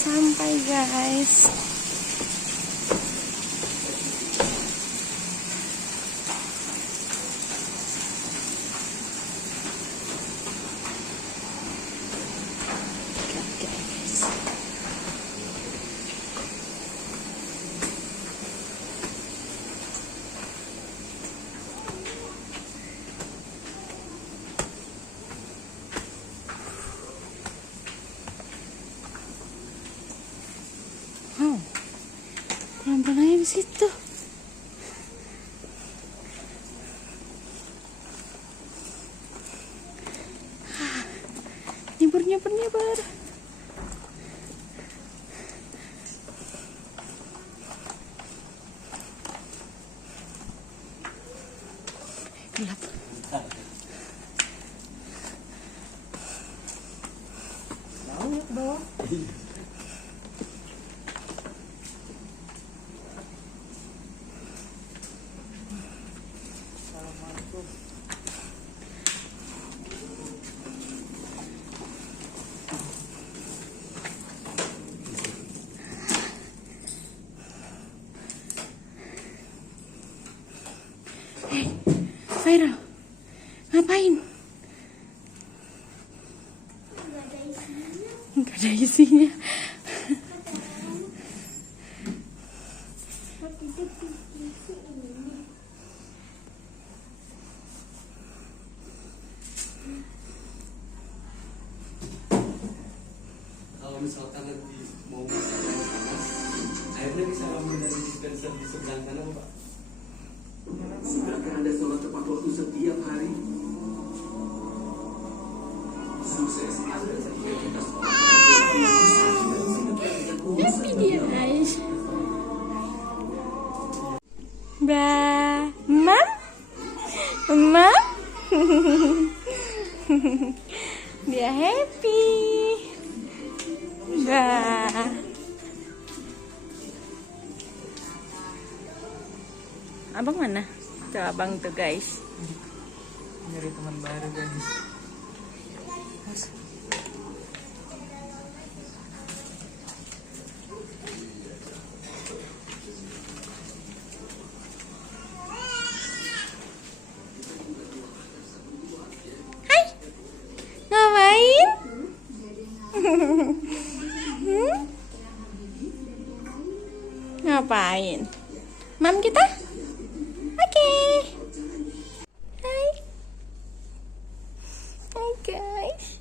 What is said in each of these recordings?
sampai guys. Wow, pelan-pelan aja di situ. Nyebar. Gelap. Mau ya ke bawah? Assalamualaikum. Hei, Viral, ngapain? Nggak ada isinya. Kalau misalkan nanti mau masak air panas, airnya bisa ambil dari dispenser di sebelah kanan, Pak. Sudahkah Anda sholat tepat waktu setiap hari? Sukses Anda jika kita sholat. Happy dia guys. Mam, dia happy. Abang mana? Tuh abang tuh guys. Nyari teman baru guys. Hai, ngapain? Ngapain? Mam kita? Oke. Hai. Hai guys.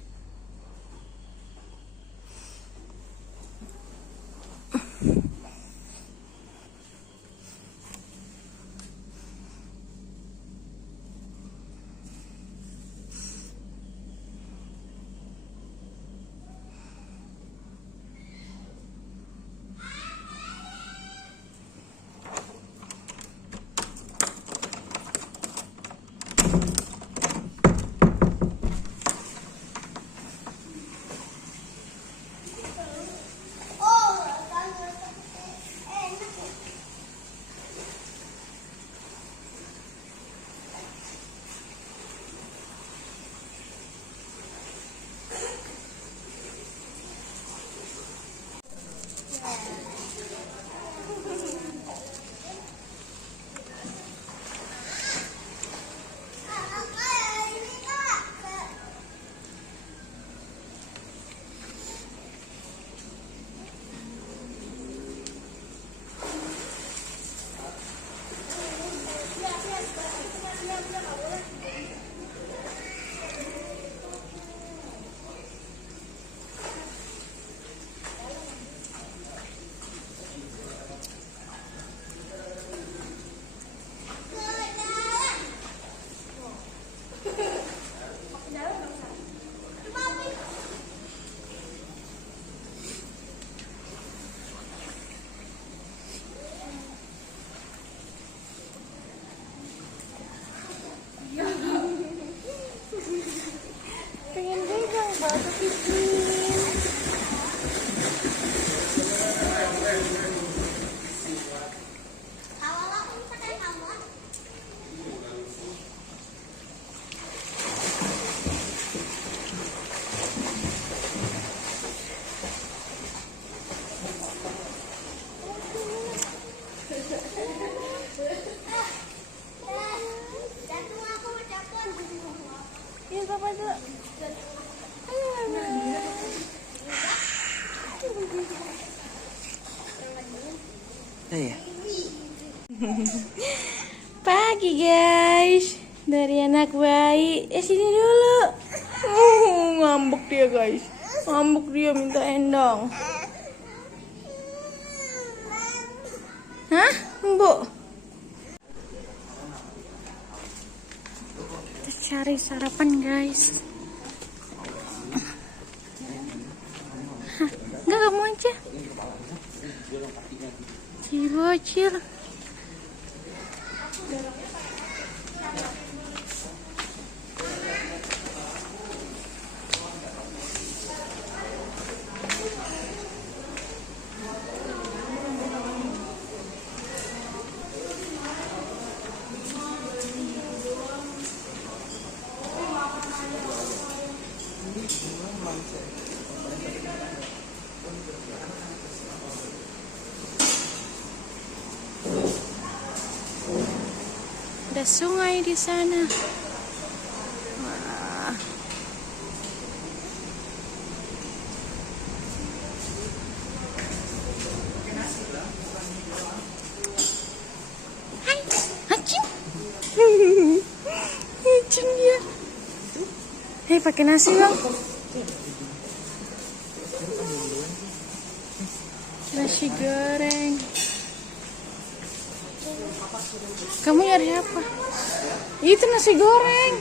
Ya. Pagi guys, dari anak bayi. Sini dulu. Ngambek dia guys. Ngambek dia minta endong. Hah, Bu? Kita cari sarapan guys. Hah, enggak kamu aja. Si bocil. Ada sungai di sana. Wah. Hai, Hacim. Hacim dia. Hei, pakai nasi bang. Nasi goreng. Kamu nyari apa? Itu nasi goreng.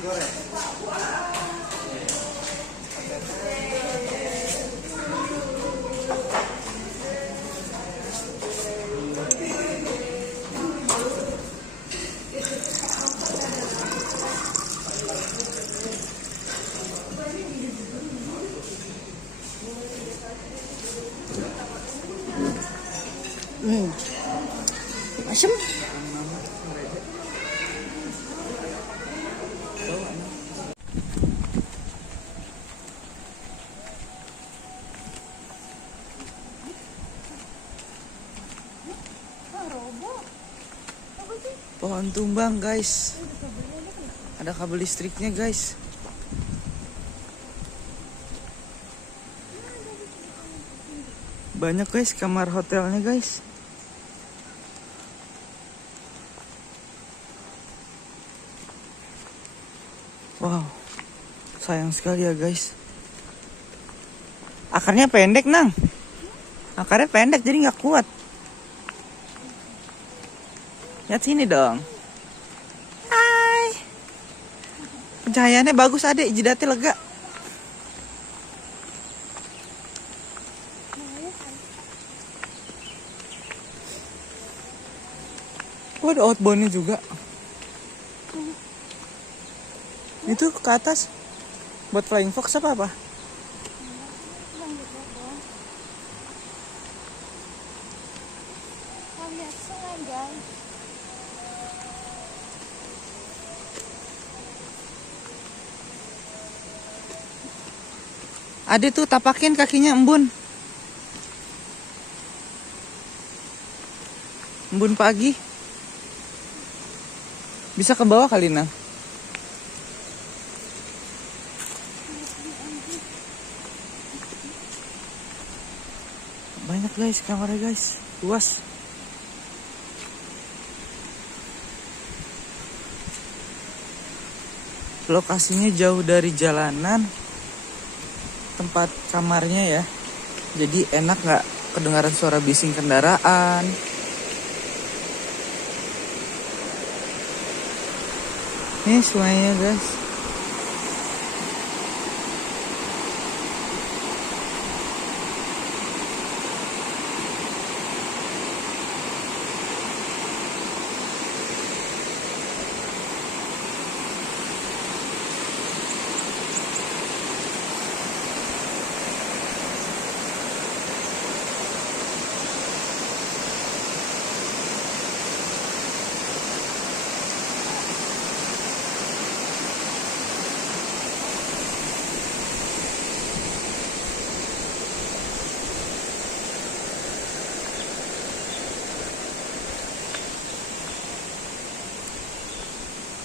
Asem. Pohon tumbang guys. Ada kabel listriknya guys. Banyak guys kamar hotelnya guys. Wow, sayang sekali ya guys. Akarnya pendek nang. Akarnya pendek jadi nggak kuat. Lihat sini dong. Hai. Pencahayaannya bagus adek, jidatnya lega. Oh, ada outboundnya juga. Itu ke atas buat flying fox apa? Lihat sungai guys. Ada tuh tapakin kakinya embun. Embun pagi. Bisa ke bawah kali nah. Banyak guys kamarnya guys. Luas. Lokasinya jauh dari jalanan. Tempat kamarnya ya. Jadi enak gak kedengaran suara bising kendaraan. Ini sungainya guys.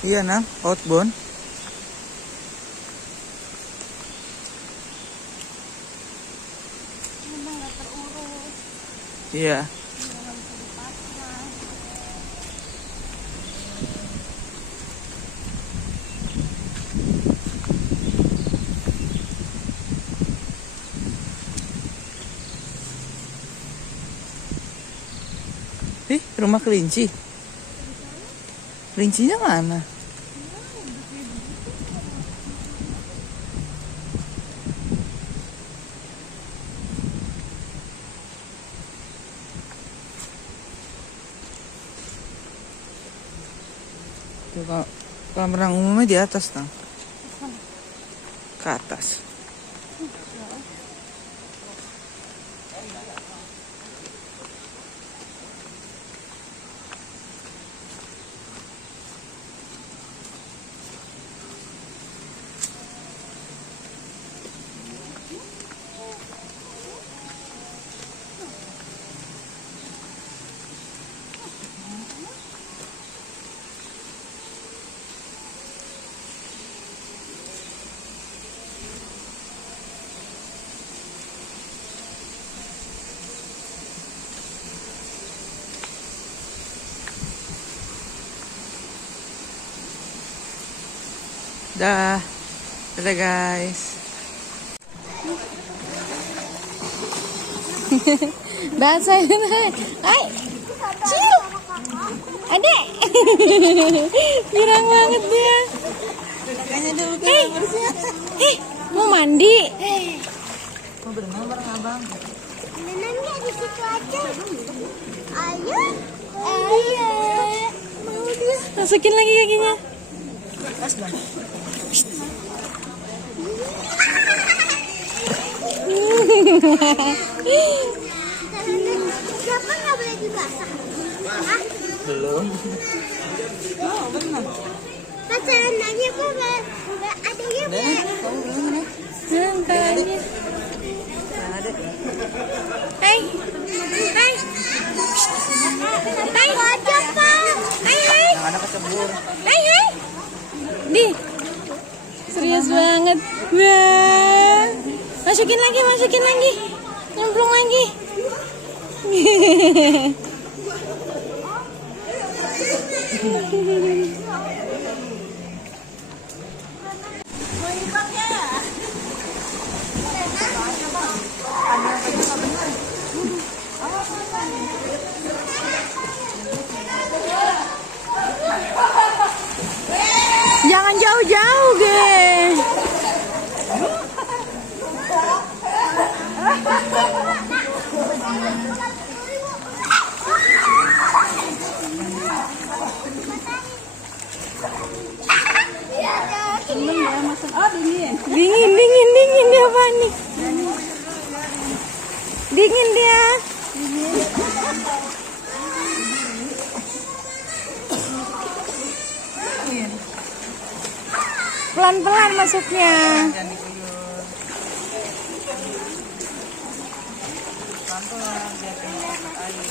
Iya nang, outbound. Memang nggak terurus. Iya. Nggak bisa dipakai. rumah kelinci. Kelincinya mana? Tuh, kolam renang umumnya di atas, Nang. Ke atas. Dah. Dadah guys. Bahasa Hai. Ciu. Adek. Girang banget dia. Mau mandi. Mau berenang bareng abang. Neneknya di situ aja. Ayo. Ayo. Mau dia. Masukin lagi kakinya. Pas dong. Siapa nggak boleh dibasah? Hah? Belum. Pacaran aja kok nggak adanya boleh. Makanya. Hai. Hai. Hai, aja pak. Hai, hai. Yang ada kecebur. Hai, hai. Di. Serius banget. Wah. Masukin lagi, masukin lagi. Nyemplung lagi. Jangan jauh-jauh, geng. Dingin dia panik. Dingin dia. Pelan-pelan masuknya. Jangan diguyur. Pelan-pelan biar kena air.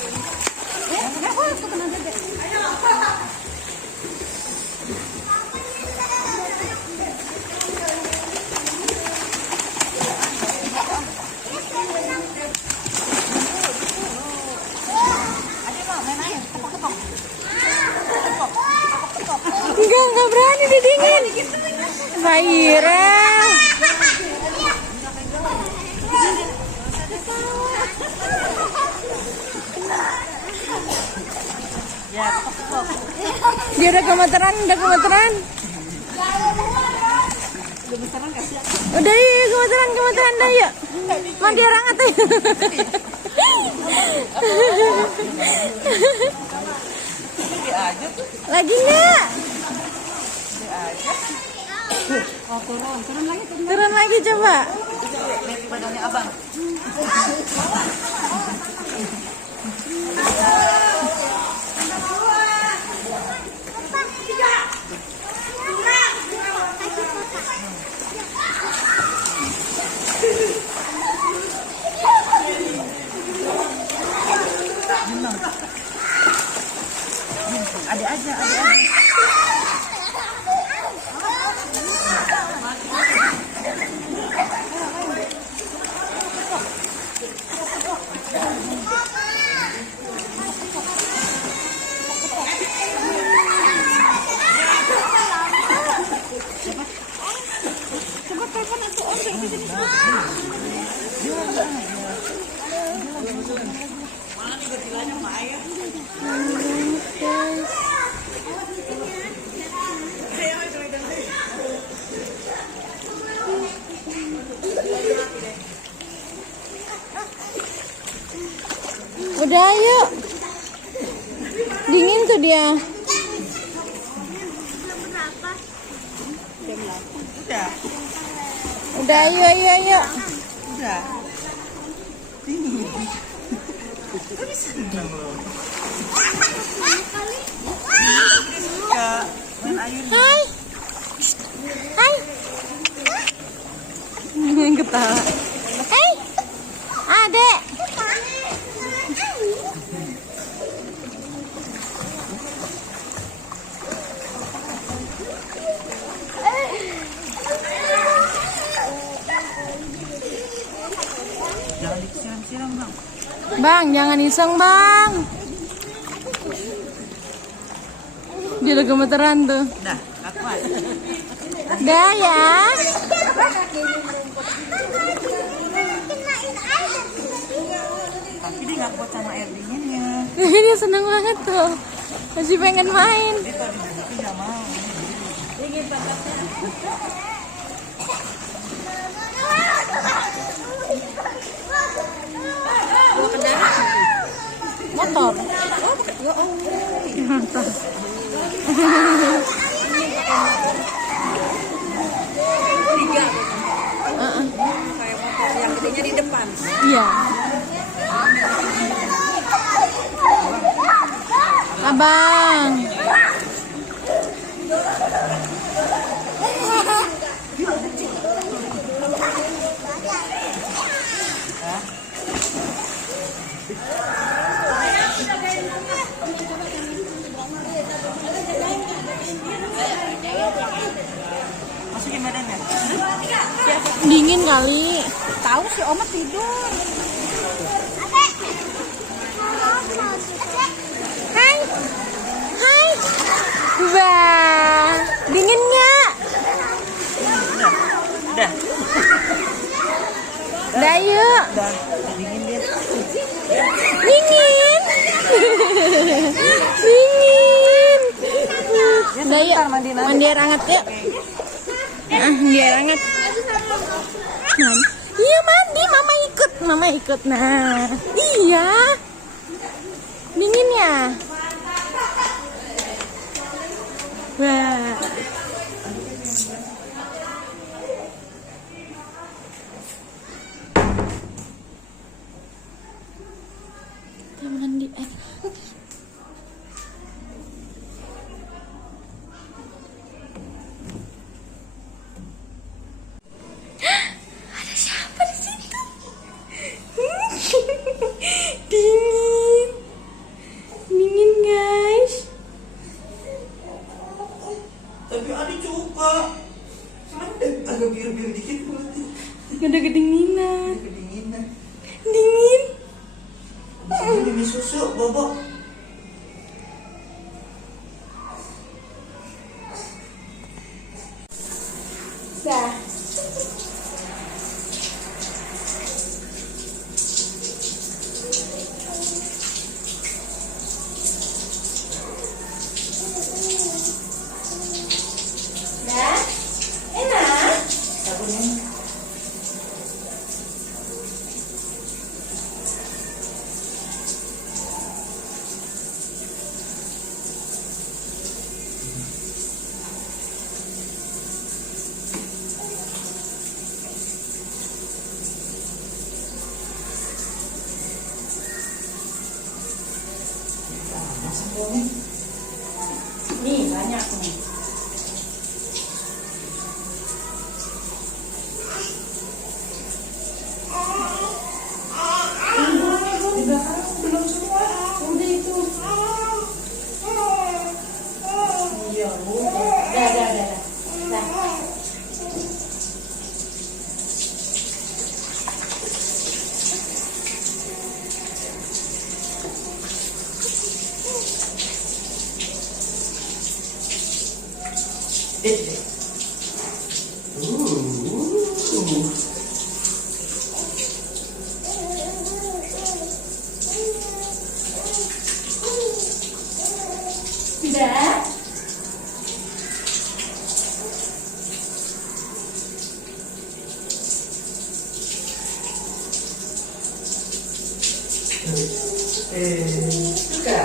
Enggak berani dia dingin. Zaira. Dia udah gemeteran. Udah iya gemeteran dah yuk. Mandi air hangat aja. Lagi enggak? Turun lagi coba. Lihat di badannya abang. Ada aja. Guys. Udah yuk. Dingin tuh dia. Udah. Udah ayo ayo ayo. Udah. Senang loh. Ya, main air. Hai. Hai. Ketawa. Hai. Adek. Jangan disiram-siram, Bang. Bang, jangan iseng, Bang. Dia udah gemeteran tuh. Dah, kuat. Dah ya. Tapi dia nggak kuat sama air dinginnya. Dia seneng banget tuh. Masih pengen main. Dia kalau dibuka nggak mau. Motor. Motor. Kayak motor yang gedenya di depan. Iya. Abang. Masukin badannya. Dingin kali. Tahu si Oma tidur. Hai. Hai. Wah, dingin nggak? Udah. Dah yuk. Udah dingin dia. Dingin. Dingin. Dah yuk. Mandi air hangat yuk. Mandi air hangat. Iya mandi, mama ikut. Mama ikut. Nah, iya. Dingin ya? Wah. Kita mandi air. Ada siapa di situ? Dingin. Dingin, guys. Tapi ada juga. Cuman agak biru-biru dikit kulitnya. Udah kedinginan. Kedinginan. Dingin. Ini minum susu, Bobo. Dah. Dah. Enak. Nih banyak nih. Belum semua. Udah itu. Iya, udah. Dah. Udah. Suka.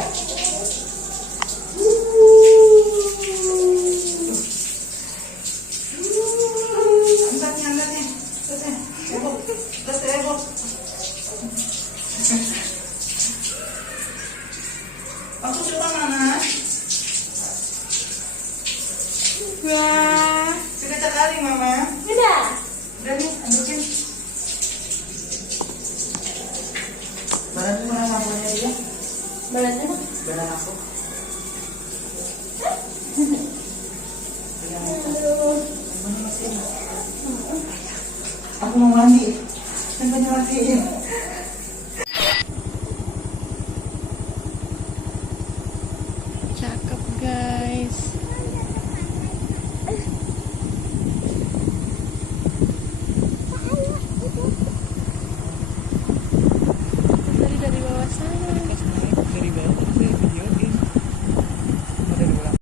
Angkatnya. Heboh. Aku coba mana? Wah. Sudah sekali mama. Udah. Udah nih, ambilin. Badan mana samponya dia? Badannya mah. Badan aku. Aku mau mandi. Sampai matiin.